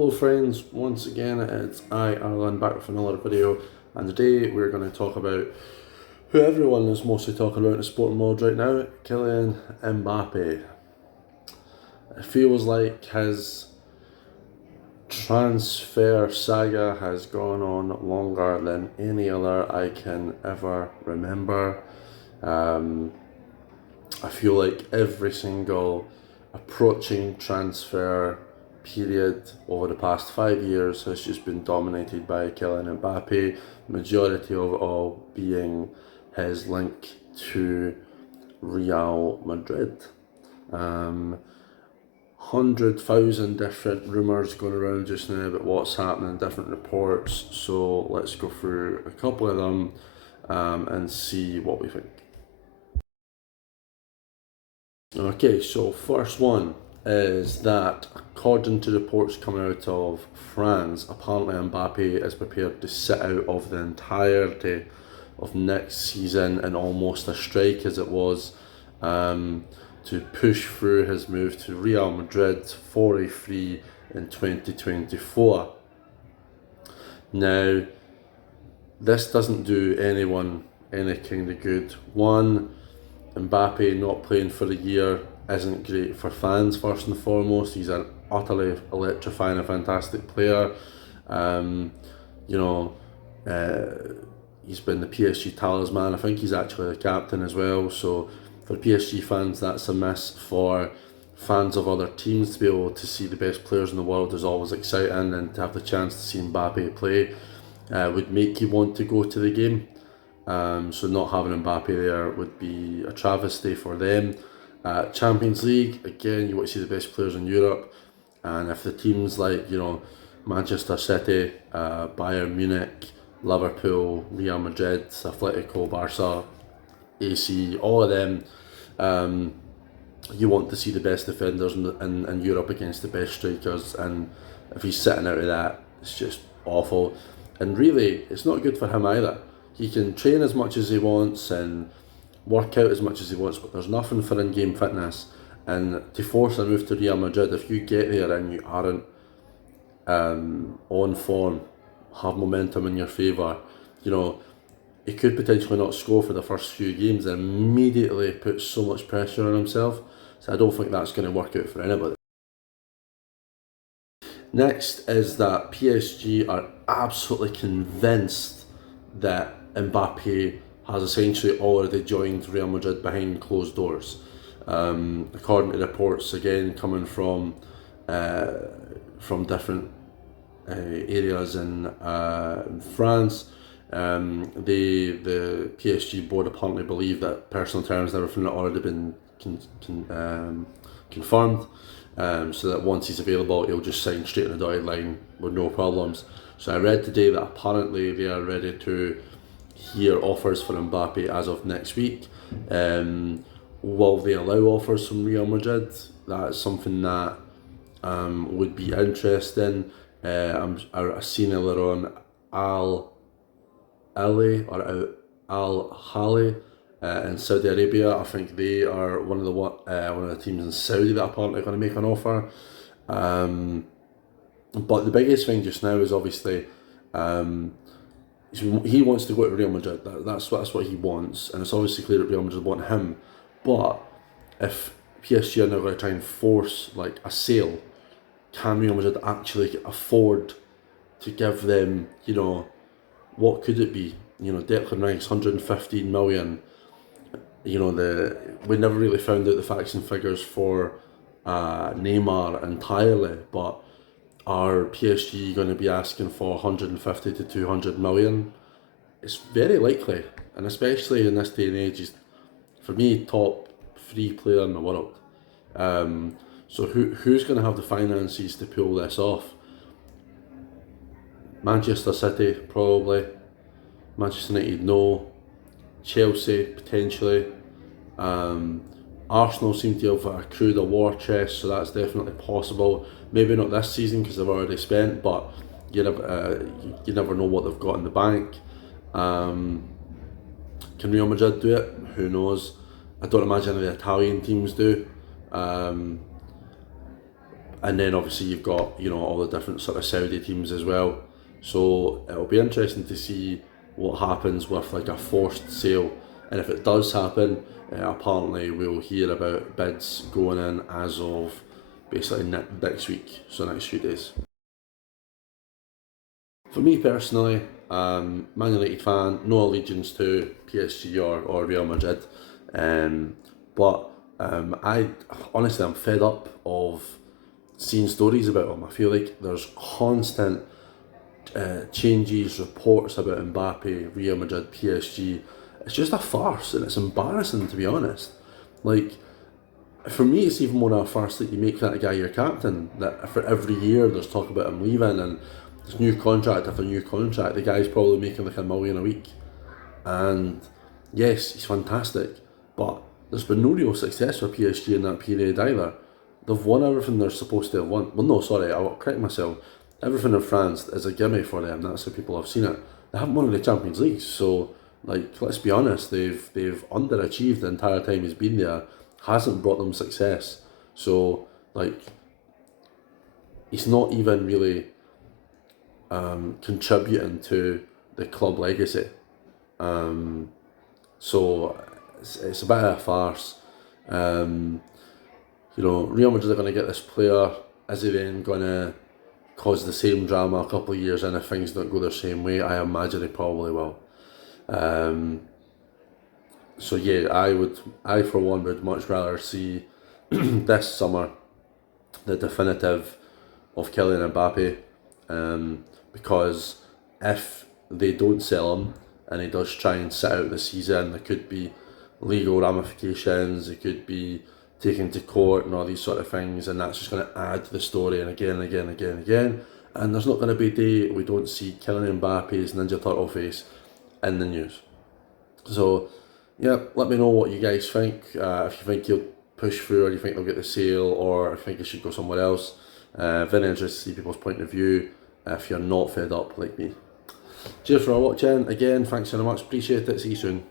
Hello friends, once again it's I, Alan, back with another video, and today we're going to talk about who everyone is mostly talking about in the sporting world right now, Kylian Mbappe. It feels like his transfer saga has gone on longer than any other I can ever remember. I feel like every single approaching transfer period over the past 5 years has just been dominated by Kylian Mbappe, majority of it all being his link to Real Madrid. 100,000 different rumours going around just now about what's happening, different reports, so let's go through a couple of them and see what we think. Okay, so first one is that according to reports coming out of France, apparently Mbappe is prepared to sit out of the entirety of next season in almost a strike as it was, to push through his move to Real Madrid for a free in 2024. Now, this doesn't do anyone any kind of good. One, Mbappe not playing for a year isn't great for fans, first and foremost. He's an utterly electrifying and fantastic player. You know, he's been the PSG talisman. I think he's actually the captain as well. So for PSG fans, that's a miss. For fans of other teams, to be able to see the best players in the world is always exciting, and to have the chance to see Mbappe play would make you want to go to the game. So not having Mbappe there would be a travesty for them. Champions League, again, you want to see the best players in Europe, and if the teams like, Manchester City, Bayern Munich, Liverpool, Real Madrid, Atletico, Barca, AC, all of them, you want to see the best defenders in Europe against the best strikers, and if he's sitting out of that, it's just awful. And really, it's not good for him either. He can train as much as he wants and work out as much as he wants, but there's nothing for in-game fitness. And to force a move to Real Madrid, if you get there and you aren't on form, have momentum in your favour, he could potentially not score for the first few games and immediately put so much pressure on himself. So I don't think that's going to work out for anybody. Next is that PSG are absolutely convinced that Mbappe has essentially already joined Real Madrid behind closed doors. According to reports, again coming from different areas in France, the PSG board apparently believe that personal terms and everything had already been confirmed, so that once he's available, he'll just sign straight on the dotted line with no problems. So I read today that apparently they are ready to hear offers for Mbappe as of next week. Will they allow offers from Real Madrid? That's something that would be interesting. I seen earlier on Al Ahly in Saudi Arabia. I think they are one of the teams in Saudi that apparently are going to make an offer. But the biggest thing just now is obviously he wants to go to Real Madrid. That's what he wants, and it's obviously clear that Real Madrid want him. But if PSG are now going to try and force like a sale, can Real Madrid actually afford to give them, what could it be? Declan Rice, 115 million. We never really found out the facts and figures for Neymar entirely, but are PSG going to be asking for 150 to 200 million? It's very likely, and especially in this day and age, he's, for me, top 3 player in the world. So who's going to have the finances to pull this off? Manchester City, probably. Manchester United, no. Chelsea, potentially. Arsenal seem to have accrued a war chest, so that's definitely possible. Maybe not this season because they've already spent, but you never know what they've got in the bank. Can Real Madrid do it? Who knows? I don't imagine any of the Italian teams do. And then obviously you've got, you know, all the different sort of Saudi teams as well. So it'll be interesting to see what happens with like a forced sale. And if it does happen, apparently we'll hear about bids going in as of basically next week, so next few days. For me personally, Man United fan, no allegiance to PSG or Real Madrid, but I honestly I'm fed up of seeing stories about him. I feel like there's constant changes, reports about Mbappe, Real Madrid, PSG. It's just a farce and it's embarrassing, to be honest. Like, for me, it's even more of a farce that you make that guy your captain. That for every year there's talk about him leaving and this new contract after new contract. The guy's probably making like $1 million a week. And yes, he's fantastic, but there's been no real success for PSG in that period either. They've won everything they're supposed to have won. Well, no, sorry, I'll correct myself. Everything in France is a gimme for them. That's how people have seen it. They haven't won the Champions League, so like let's be honest, they've underachieved the entire time he's been there. Hasn't brought them success. So like he's not even really contributing to the club legacy. So it's a bit of a farce. You know, Real Madrid are going to get this player. Is he then going to cause the same drama a couple of years in if things don't go their same way? I imagine he probably will. So yeah, I for one would much rather see this summer the definitive of Kylian Mbappe, because if they don't sell him and he does try and sit out the season, there could be legal ramifications, it could be taken to court and all these sort of things, and that's just going to add to the story and again and again and again and again. And there's not going to be a day we don't see Kylian Mbappe's Ninja Turtle face in the news. So, yeah, let me know what you guys think. If you think he'll push through, or you think they'll get the sale, or if you think he should go somewhere else. Very interested to see people's point of view if you're not fed up like me. Cheers for watching. Again, thanks very much. Appreciate it. See you soon.